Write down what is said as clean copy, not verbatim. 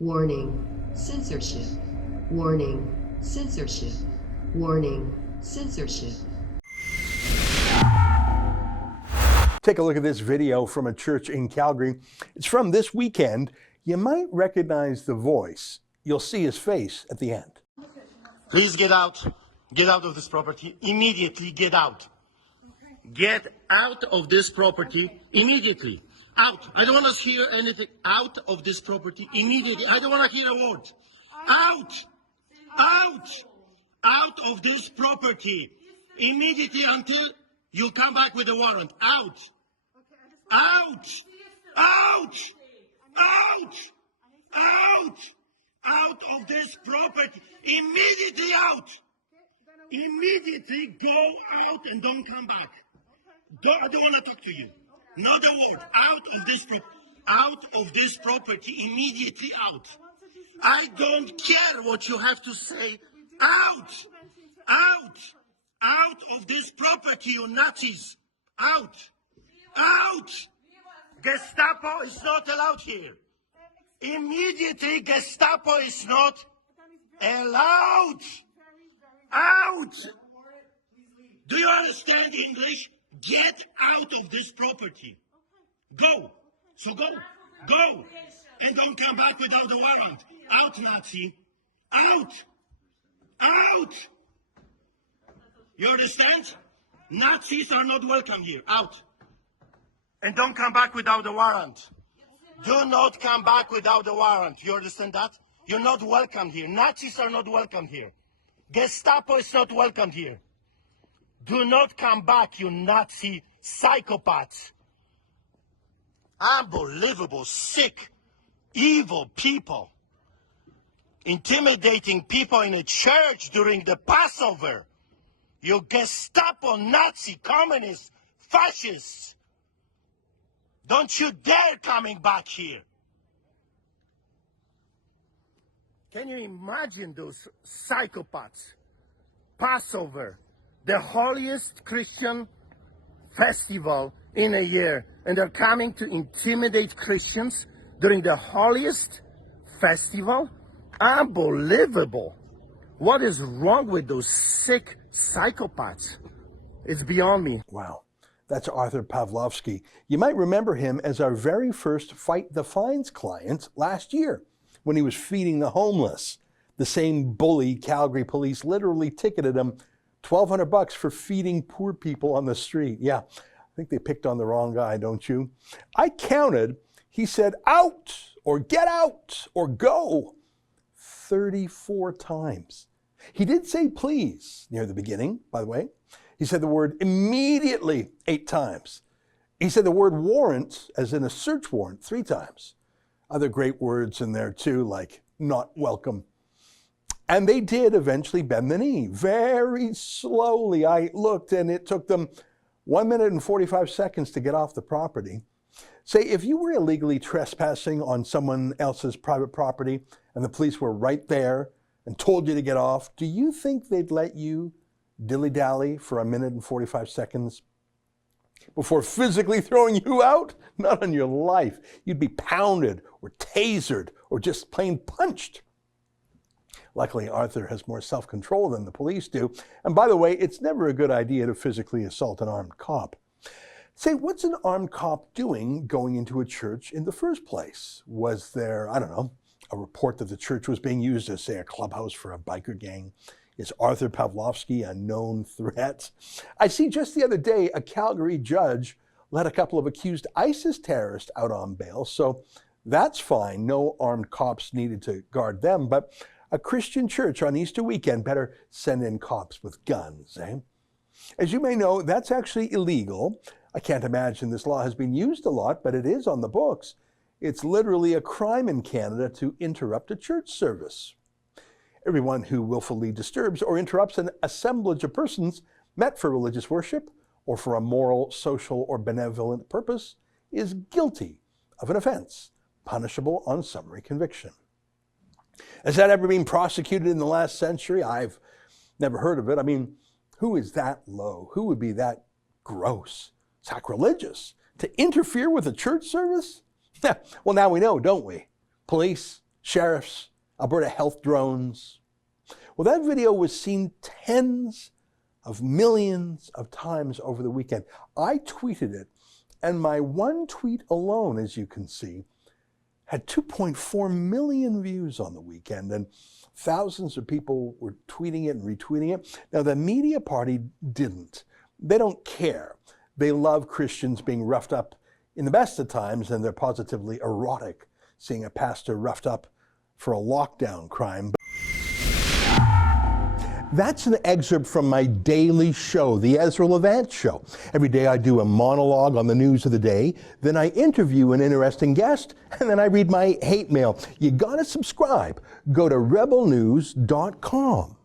Warning, censorship. Warning, censorship. Warning, censorship. Take a look at this video from a church in Calgary. It's from this weekend. You might recognize the voice. You'll see his face at the end. Please get out. Get out of this property. Immediately get out. Get out of this property immediately. Out. I don't want to hear anything. Out of this property immediately. I don't want to hear a word. Out. Out. Out of this property immediately until you come back with a warrant. Out. Out. Out. Out. Out. Out of this property. Immediately out. Immediately go out and don't come back. I don't want to talk to you. Not a word. Out of this property. Immediately out. I don't care what you have to say. Out. Out. Out of this property, you Nazis. Out. Out. Gestapo is not allowed here. Immediately, Gestapo is not allowed. Out. Do you understand English? Get out of this property. Go. So go. Go. And don't come back without the warrant. Out, Nazi. Out. Out. You understand? Nazis are not welcome here. Out. And don't come back without the warrant. Do not come back without the warrant. You understand that? You're not welcome here. Nazis are not welcome here. Gestapo is not welcome here. Do not come back, you Nazi psychopaths. Unbelievable, sick, evil people. Intimidating people in a church during the Passover. You Gestapo, Nazi, communists, fascists. Don't you dare coming back here. Can you imagine those psychopaths? Passover, the holiest Christian festival in a year, and they're coming to intimidate Christians during the holiest festival? Unbelievable. What is wrong with those sick psychopaths? It's beyond me. Wow. That's Artur Pawlowski. You might remember him as our very first Fight the Fines client last year when he was feeding the homeless. The same bully Calgary police literally ticketed him $1,200 for feeding poor people on the street. Yeah, I think they picked on the wrong guy, don't you? I counted. He said out or get out or go 34 times. He did say please near the beginning, by the way. He said the word immediately 8 times. He said the word warrant, as in a search warrant, 3 times. Other great words in there too, like not welcome. And they did eventually bend the knee, very slowly. I looked and it took them 1 minute and 45 seconds to get off the property. Say, if you were illegally trespassing on someone else's private property and the police were right there and told you to get off, do you think they'd let you dilly-dally for 1 minute and 45 seconds before physically throwing you out? Not on your life. You'd be pounded or tasered or just plain punched. Luckily, Arthur has more self-control than the police do. And by the way, it's never a good idea to physically assault an armed cop. Say, what's an armed cop doing going into a church in the first place? Was there, I don't know, a report that the church was being used as, say, a clubhouse for a biker gang? Is Artur Pawlowski a known threat? I see just the other day a Calgary judge let a couple of accused ISIS terrorists out on bail, so that's fine. No armed cops needed to guard them, but a Christian church on Easter weekend better send in cops with guns, eh? As you may know, that's actually illegal. I can't imagine this law has been used a lot, but it is on the books. It's literally a crime in Canada to interrupt a church service. Everyone who willfully disturbs or interrupts an assemblage of persons met for religious worship or for a moral, social, or benevolent purpose is guilty of an offense, punishable on summary conviction. Has that ever been prosecuted in the last century? I've never heard of it. I mean, who is that low? Who would be that gross, sacrilegious to interfere with a church service? Well, now we know, don't we? Police, sheriffs, Alberta health drones. Well, that video was seen tens of millions of times over the weekend. I tweeted it, and my one tweet alone, as you can see, had 2.4 million views on the weekend, and thousands of people were tweeting it and retweeting it. Now, the media party didn't. They don't care. They love Christians being roughed up in the best of times, and they're positively erotic seeing a pastor roughed up for a lockdown crime. That's an excerpt from my daily show, the Ezra Levant Show. Every day I do a monologue on the news of the day, then I interview an interesting guest, and then I read my hate mail. You gotta subscribe. Go to rebelnews.com.